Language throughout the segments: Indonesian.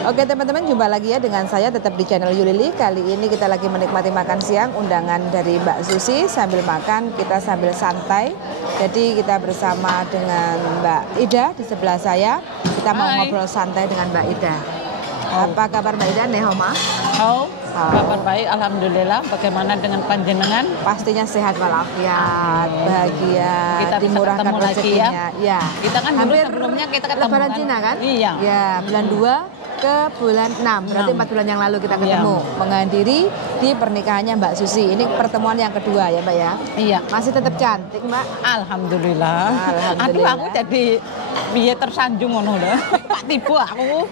Oke teman-teman, jumpa lagi ya dengan saya tetap di channel Yulili. Kali ini kita lagi menikmati makan siang, undangan dari Mbak Susi. Sambil makan kita sambil santai. Jadi kita bersama dengan Mbak Ida di sebelah saya. Kita mau ngobrol santai dengan Mbak Ida. Apa kabar Mbak Ida? Nehoma? Kabar baik, alhamdulillah. Bagaimana dengan panjenengan? Pastinya sehat walafiat, bahagia, Kita bisa dimurahkan ketemu lagi rezekinya. Ya. Kita kan dulu Hampir sebelumnya kita ketemu Lebaran kan? Cina kan? Iya. Ya, bulan 2 ke bulan 6, berarti 4 bulan yang lalu kita ketemu, menghadiri di pernikahannya Mbak Susi. Ini pertemuan yang kedua ya Mbak ya? Iya. Masih tetap cantik Mbak? Alhamdulillah. Aduh, aku jadi biar tersanjung ngono lho. Pak tiba aku.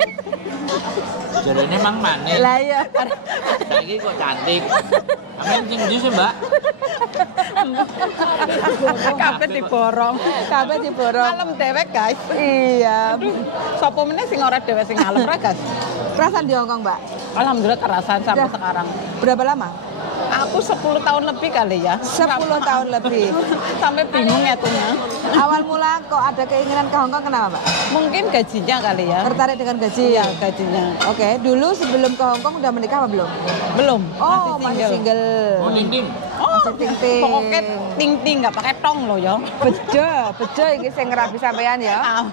Jadi ini emang manis. Lah ya. Saiki kok cantik. Amin sing ndi sih, Mbak? Kabeh diborong. Kabeh diborong. Ngalem dewek, guys. Iya. Sopo meneh sing ora dewek sing ngalem ra, guys? Kerasan di Hongkong Mbak? Alhamdulillah kerasan sampai Udah. sekarang. Berapa lama? Aku 10 tahun lebih kali ya. 10 tahun lebih. Sampai bingung ngitungnya. Awal mula kok ada keinginan ke Hongkong kenapa Mbak? Mungkin gajinya kali ya. Tertarik dengan gaji? Iya, gajinya. Oke, dulu sebelum ke Hongkong udah menikah apa belum? Belum. Oh, masih single. Oh, ting-ting. Masih ting-ting. Pokoknya ting-ting nggak pakai tong loh ya. Bejo iki sing ngerapi sampean ya.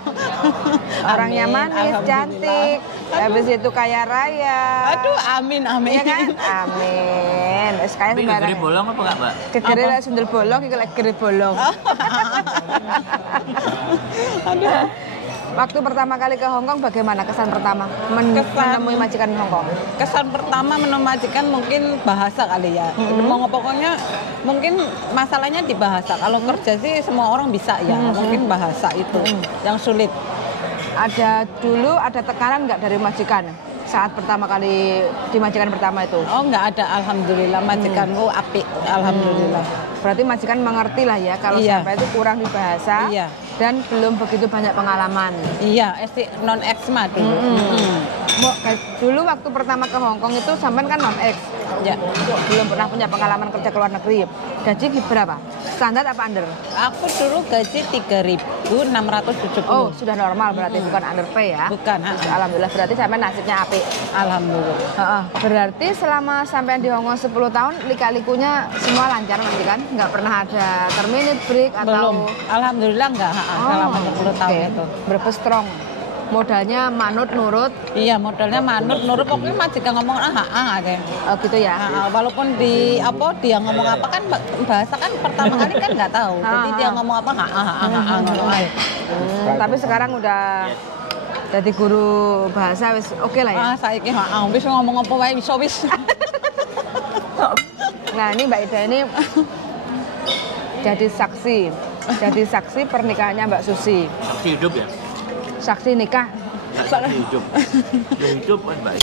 Orangnya Amin, manis, alhamdulillah. cantik, habis itu kaya raya. Aduh, amin amin. Iya kan? Amin. Wis kaya Tapi sembarang. gegere bolong apa enggak, Mbak? Gegere lek sundel bolong iki lek gegere bolong. Aduh. Waktu pertama kali ke Hongkong bagaimana kesan pertama menemui majikan Hongkong? Kesan pertama menemui mungkin bahasa kali ya. Mau pokoknya mungkin masalahnya di bahasa. Kalau kerja sih semua orang bisa ya. Mungkin bahasa itu yang sulit. Ada tekanan nggak dari majikan saat pertama kali di majikan pertama itu? Oh, nggak ada, alhamdulillah. Majikanku apik, alhamdulillah. Berarti majikan mengerti lah ya kalau Iya. sampai itu kurang di bahasa Iya. dan belum begitu banyak pengalaman. Iya, non eksma dulu. Dulu waktu pertama ke Hongkong itu sampean kan non ex, Ya. belum pernah punya pengalaman kerja ke luar negeri. Gaji berapa? Standar apa under? Aku dulu gaji 3.670. Oh, sudah normal berarti bukan underpay ya? Bukan, Alhamdulillah berarti sampean nasibnya apik. alhamdulillah. Berarti selama sampean di Hongkong 10 tahun lika-likunya semua lancar nanti kan? Nggak pernah ada terminate break atau? Belum, alhamdulillah enggak, selama 10 tahun itu. Berapa strong? Modalnya manut nurut. Iya, modalnya manut nurut, pokoknya majikan ngomong aja. Oh gitu ya. Walaupun dia ngomong apa kan bahasa kan pertama kali kan nggak tahu. Jadi dia ngomong apa ngomong aja. Tapi sekarang udah jadi guru bahasa wis oke lah ya. Saiki wis ngomong apa wae wis. Nah, ini Mbak Ida ini jadi saksi pernikahannya Mbak Susi. Saksi hidup ya? Saksi nikah. Saksi hidup. Ya hidup kan, Mbak.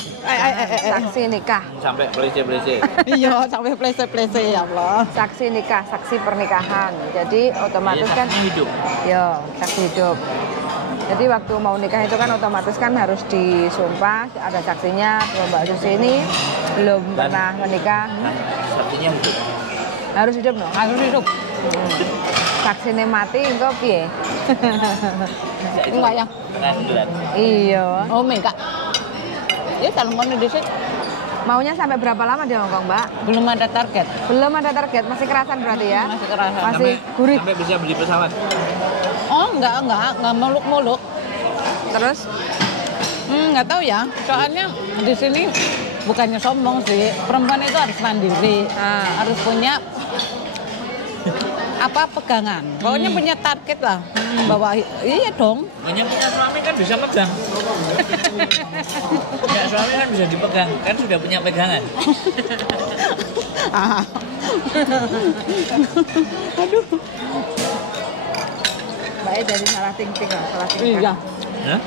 Saksi nikah. Sampai pelece-pelece. Iya, sampai plese-plese ya Allah. Saksi nikah, saksi pernikahan. Jadi otomatis Iya, kan saksinya hidup. yo, saksi hidup. Jadi waktu mau nikah itu kan otomatis kan harus disumpah, ada saksinya. Kalau Mbak Susi ini belum pernah menikah, Saksinya hidup. harus hidup no. Harus hidup. Saksinya mati, engkau piye? Enggak ya. Tengah sembilan. Iya. Oh, Mega. Ya telepon di sini. Maunya sampai berapa lama di Hongkong, Mbak? Belum ada target. Belum ada target, masih kerasan berarti ya? Masih kerasa. Masih gurih. Sampai bisa beli pesawat. Oh, enggak muluk-muluk. Terus? Nggak tahu ya. Soalnya di sini bukannya sombong sih. Perempuan itu harus mandiri, harus punya pegangan. Pokoknya punya target lah. Bahwa iya dong. Makanya punya suami kan bisa megang. Punya suami kan bisa dipegang, kan sudah punya pegangan. Aduh. Mbak E dari salah ting-ting lah, salah tingkah. Iya. Hah?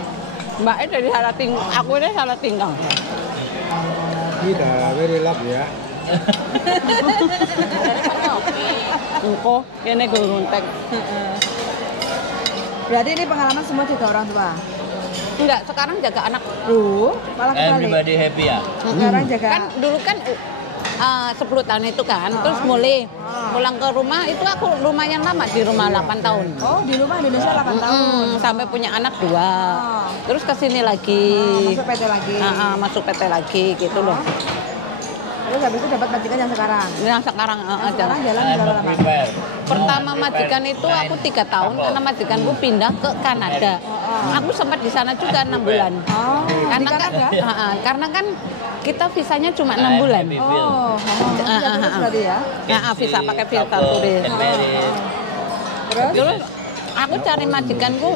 Mbak E dari salah tinggal. Aku ini salah tinggal. Kita very love ya. Engko kene gue ngontek. Berarti ini pengalaman semua juga orang tua? Enggak, sekarang jaga anak. Malah kebalik. Everybody happy ya? Sekarang jaga Kan dulu kan 10 tahun itu kan, terus mulai pulang ke rumah itu aku lumayan lama di rumah 8 tahun. Oh, di rumah Indonesia 8 tahun. Sampai punya anak 2. Oh. Terus ke sini lagi. Masuk PT lagi. Masuk PT lagi gitu loh. Terus habis itu dapat majikan yang sekarang. Yang sekarang Sekarang jalan berapa lama? Pertama majikan itu aku 3 tahun karena majikanku pindah ke Kanada. Aku sempat di sana juga 6 bulan. Oh, Karena di Kanada? karena kan kita visanya cuma 6 bulan. Oh, terus berarti ya? Visa pakai visa turis. Terus aku cari majikanku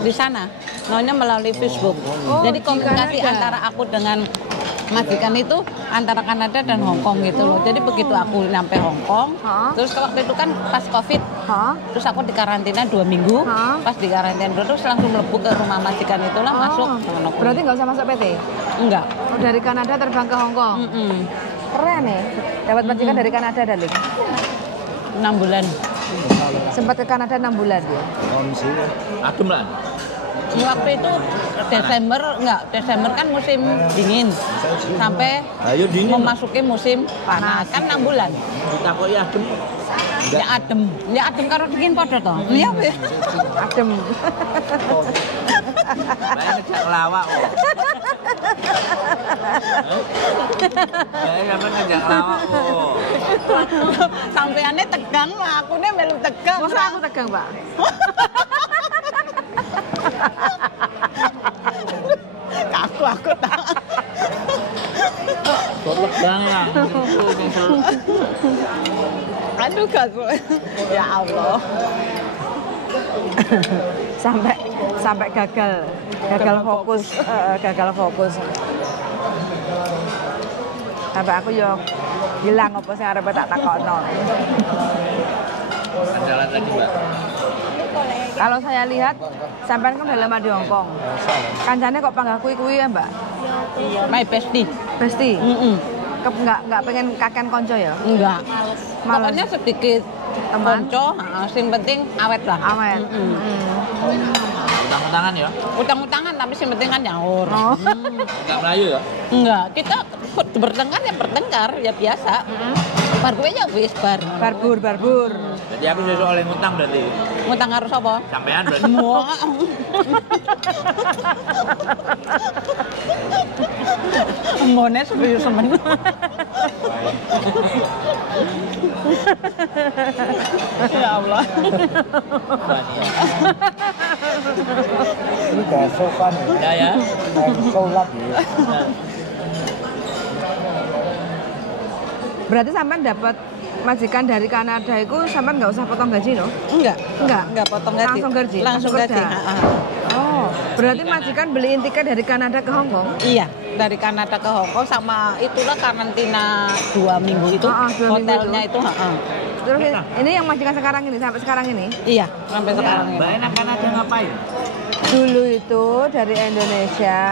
di sana, namanya melalui Facebook. Jadi komunikasi antara aku dengan majikan itu antara Kanada dan Hong Kong gitu loh. Jadi begitu aku nyampe Hong Kong, terus waktu itu kan pas COVID, terus aku dikarantina 2 minggu. Pas dikarantina terus langsung melebu ke rumah majikan itulah masuk. Berarti nggak usah masuk PT? Enggak. Oh, dari Kanada terbang ke Hong Kong? Keren nih, dapat majikan dari Kanada Darling. 6 bulan. Sempat ke Kanada 6 bulan ya? Adem lah. Waktu itu Desember kan musim dingin sampai memasuki musim panas kan 6 bulan. Ditakoki adem. Ya adem karo dingin padha to. Iya wis. Adem. Bae ngejak lawak kok. Bae sampe ngejak lawak kok. Sampeane tegang lah, akune melu tegang. Masa aku tegang, Pak? Aku tak. Kok tegang ya. Aduh kaku. Ya Allah. sampai gagal fokus. Sampai aku yo hilang apa sing arep tak takokno. Jalan lagi, Mbak. Kalau saya lihat, sampean kan udah lama di Hong Kong. Kancane kok panggah kui-kui ya, Mbak? My bestie. Pasti? Nggak pengen kaken konco ya? Enggak. Males. Pokoknya sedikit Teman? konco, sing penting awet lah. Awet. Utang-utangan ya? Utang-utangan tapi sing penting kan nyaur. Oh. Enggak melayu ya? Enggak, kita bertengkar ya biasa. Bar gue ya wis bar. Barbur. Jadi aku sesuk oleh ngutang berarti. Ngutang harus apa? Sampean berarti. Mbone serius semen. Ya Allah. Ini kayak sopan ya. Ya. Kayak sholat ya. Berarti sampean dapat majikan dari Kanada itu sampean nggak usah potong gaji no? Enggak potong gaji. Langsung kerja. Oh, berarti majikan beliin tiket dari Kanada ke Hong Kong? Iya, dari Kanada ke Hong Kong sama itulah karantina 2 minggu itu. 2 hotelnya minggu itu. Terus ini yang majikan sekarang ini sampai sekarang ini? Iya, sampai sekarang ini. Mbak enak Kanada ngapain? Dulu itu dari Indonesia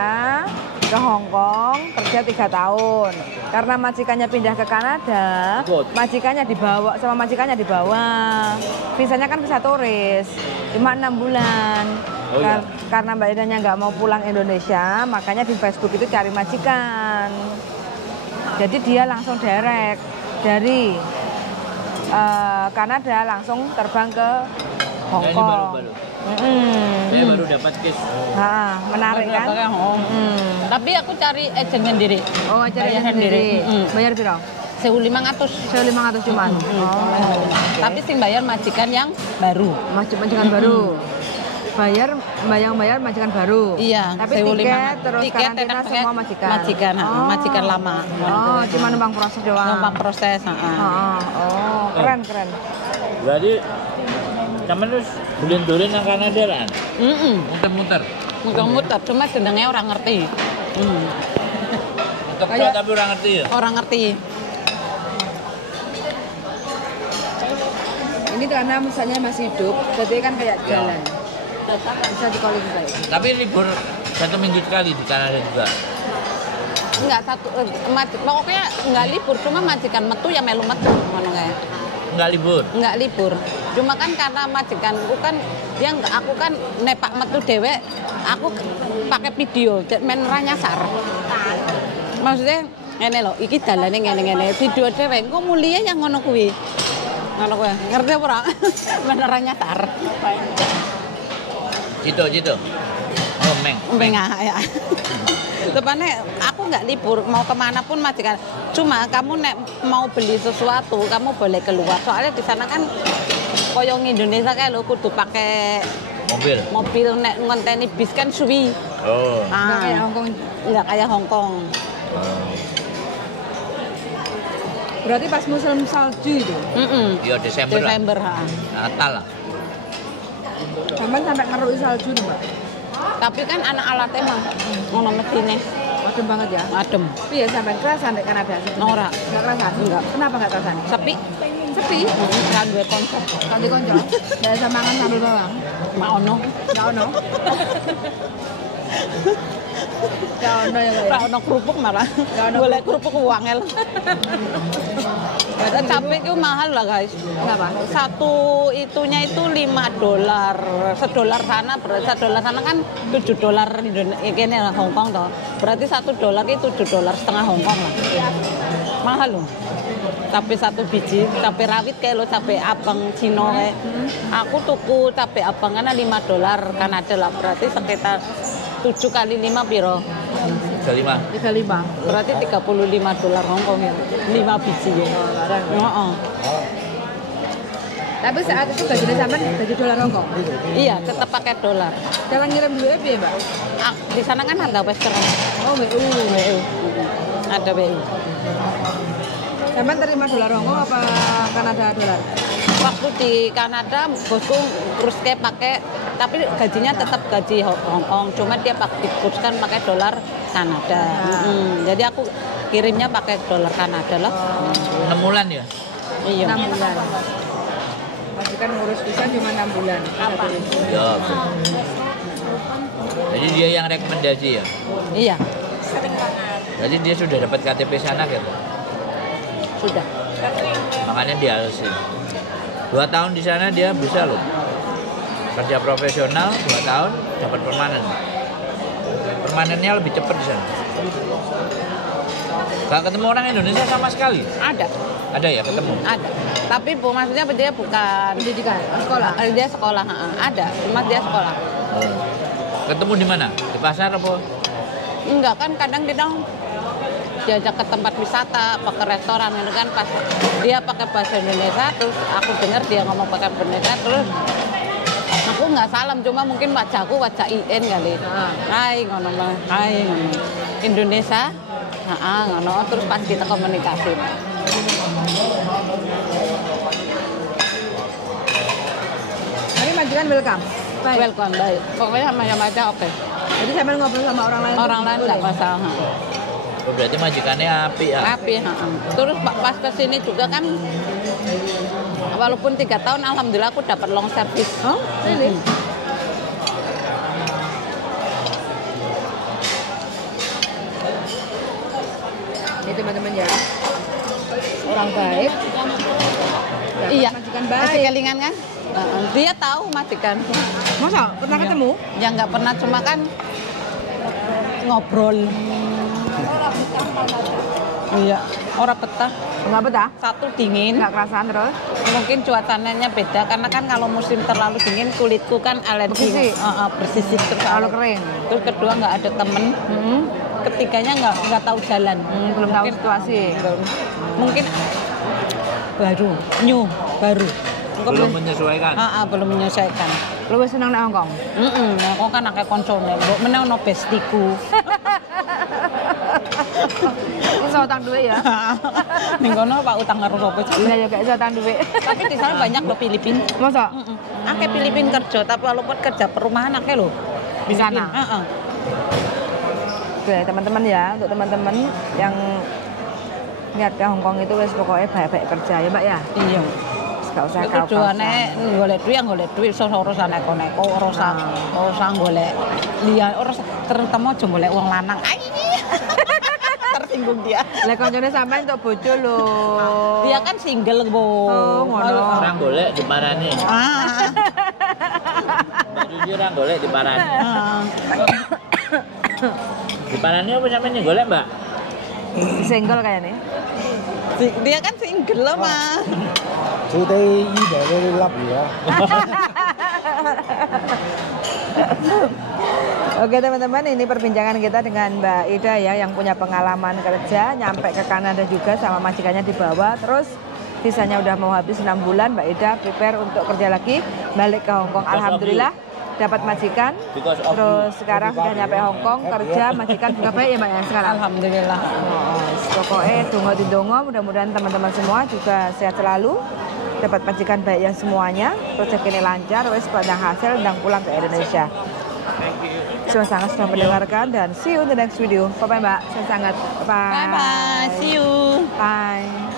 ke Hong Kong kerja 3 tahun. Karena majikannya pindah ke Kanada, majikannya dibawa. Visanya kan visa turis, cuma 6 bulan. Oh, iya. Karena Mbak Idanya nggak mau pulang Indonesia, makanya di Facebook itu cari majikan. Jadi dia langsung direct dari Kanada langsung terbang ke Hong Kong. Saya baru dapat case. Menarik kan? Tapi aku cari agent sendiri. Oh, cari sendiri. Bayar berapa? 1.500. 1.500 cuman. Tapi sing bayar majikan yang baru. Majikan baru. Bayar majikan baru. Iya. Tapi tiket terus karantina semua majikan. Majikan lama. Oh, cuma numpang proses doang. Numpang proses. Oh, keren. Berarti sampean terus duren-duren nang Kanada kan? Muter-muter. Cuma jenenge orang ngerti. Kayak tapi orang ngerti ya? Orang ngerti. Ini karena misalnya masih hidup, jadi kan kayak jalan. Bisa di-calling baik. Tapi libur 1 minggu sekali di Kanada juga. Enggak pokoknya enggak libur, cuma majikan metu ya melu metu ngono kae. Enggak libur. Enggak libur. Cuma kan karena majikanku kan aku kan nepak metu dewek, aku pakai video men ra nyasar. Maksudnya Ngene lho, iki dalane ngene-ngene. Video dhewe engko mulia yang ngono kuwi. Ngono kuwi. Ngerti apa ora? Beneran nyatar. Cito. Oh, Meng. Ya. Tepatnya aku nggak libur mau kemana pun majikan. Cuma kamu nek mau beli sesuatu kamu boleh keluar. Soalnya di sana kan koyong Indonesia kayak lo kudu pakai mobil nek ngonteni bis kan suwi. Oh. Nggak kayak Hongkong. Nggak kayak Hongkong. Berarti pas musim salju itu. Iya Desember ha. Natal lah. Sampai ngerui salju nih, Mbak. Tapi kan anak alatnya mah ngono mesine. Adem banget ya. Adem. Iya sampai kerasan di Kanada. Ora. Nggak kerasan? Enggak. Kenapa nggak kerasan? Sepi. Sepi. Kan duwe konsep. Kalau di konco, nggak bisa mangan sambal bawang. Mak ono. Nggak ono. Nggak ono ya. Ora ono kerupuk malah. Boleh kerupuk wangel. Capek itu mahal lah guys. Kenapa? Satu itunya itu $5. $1 sana, $1 sana kan $7 ini lah Hongkong toh. Berarti $1 itu $7,5 Hongkong lah. Mahal loh. Cabai satu biji, cabai rawit kayak lo cabai abang Cino kayak. Aku tuku cabai abang karena $5 Kanada lah. Berarti sekitar 7 kali 5 piro? 35. Berarti $35 Hongkong ya. 5 biji ya. Tapi saat itu gajinya sampai gaji dolar Hongkong. Iya, tetap pakai dolar. Cara ngirim duit ya, Mbak? Di sana kan ada Western. Oh, WU. Ada WU. Sampai terima dolar Hongkong apa Kanada dolar? Waktu di Kanada bosku kurusnya pakai, tapi gajinya tetap gaji Hongkong, cuma dia dikuruskan pakai dolar Kanada. Jadi aku kirimnya pakai dolar Kanada lah. 6 bulan ya? Iya. 6 bulan. Masih kan ngurus visa cuma 6 bulan. Apa? Ya. Jadi dia yang rekomendasi ya? Iya. Jadi dia sudah dapat KTP sana gitu? Sudah. Makanya dia harus 2 tahun di sana dia bisa loh kerja profesional 2 tahun dapat permanen. Permanennya lebih cepat di sana. Gak ketemu orang Indonesia sama sekali? Ada ya ketemu? Ada. Tapi maksudnya dia bukan Pendidikan, sekolah. Dia sekolah, ada. Cuma dia sekolah. Ketemu di mana? Di pasar apa? Enggak kan kadang diajak ke tempat wisata, apa ke restoran gitu kan, pas dia pakai bahasa Indonesia, terus aku dengar dia ngomong pakai bahasa Indonesia, terus aku nggak salam, cuma mungkin wajahku wajah IN kali. Hai ngono, Indonesia, ngono, terus pas kita komunikasi. Tapi majikan welcome. Baik. Welcome, baik. Pokoknya sama-sama aja oke. Jadi sampai ngobrol sama orang lain. Orang lain nggak masalah. Oh, berarti majikannya api ya? Api, Terus pas kesini juga kan, walaupun 3 tahun, alhamdulillah aku dapat long service. Oh, ini. Ini teman-teman ya. Orang baik. Iya. Majikan baik. Masih kelingan kan? Dia tahu majikan. Masa? Pernah ketemu? Ya nggak pernah, cuma kan ngobrol. Iya, orang betah. Enggak betah? Satu dingin. Enggak kerasan terus? Mungkin cuacanya beda karena kan kalau musim terlalu dingin kulitku kan alergi. Bersisik terus Terlalu kering. Terus kedua nggak ada temen. Ketiganya nggak tahu jalan. Belum tahu situasi. Mungkin baru. Belum menyesuaikan? Belum menyesuaikan. Lu wis seneng nang Hongkong? Aku kan akeh koncone, mbok meneh ono bestiku. Iso utang duit ya? Ning kono Pak utang karo sapa sih? Iya ya gak iso utang duit. Tapi di sana banyak loh Filipin. Masa? Akeh Filipin kerja, tapi walaupun kerja perumahan akeh loh. Di sana? Oke, teman-teman ya, untuk teman-teman yang niat ke Hongkong itu wis pokoknya baik-baik kerja ya, Mbak ya. Iya. Gak usah Itu tujuane golek duit iso urusan neko-neko, urusan golek liya, terutama aja golek wong lanang. Tersinggung dia. Lah koncone sampean untuk bojo lho. Dia kan single, Bu. Oh, ngono. Orang golek diparani. Jujur orang golek diparani. Diparani apa sampean golek, Mbak? Single kayaknya. Dia kan single loh, Ma. Today ini dari lab ya. Oke teman-teman, ini perbincangan kita dengan Mbak Ida ya, yang punya pengalaman kerja, nyampe ke Kanada juga sama majikannya dibawa, terus visanya udah mau habis 6 bulan, Mbak Ida prepare untuk kerja lagi, balik ke Hong Kong. Alhamdulillah dapat majikan, terus sekarang sudah nyampe Hong Kong, kerja, majikan juga baik ya Mbak ya sekarang? Alhamdulillah. Pokoknya dongo-dongo, mudah-mudahan teman-teman semua juga sehat selalu, dapat majikan baik yang semuanya, rezeki ini lancar, wes padang hasil dan pulang ke Indonesia. Terima kasih sudah mendengarkan dan see you in the next video. Bye bye Mbak, saya sangat bye. Bye bye, see you. Bye.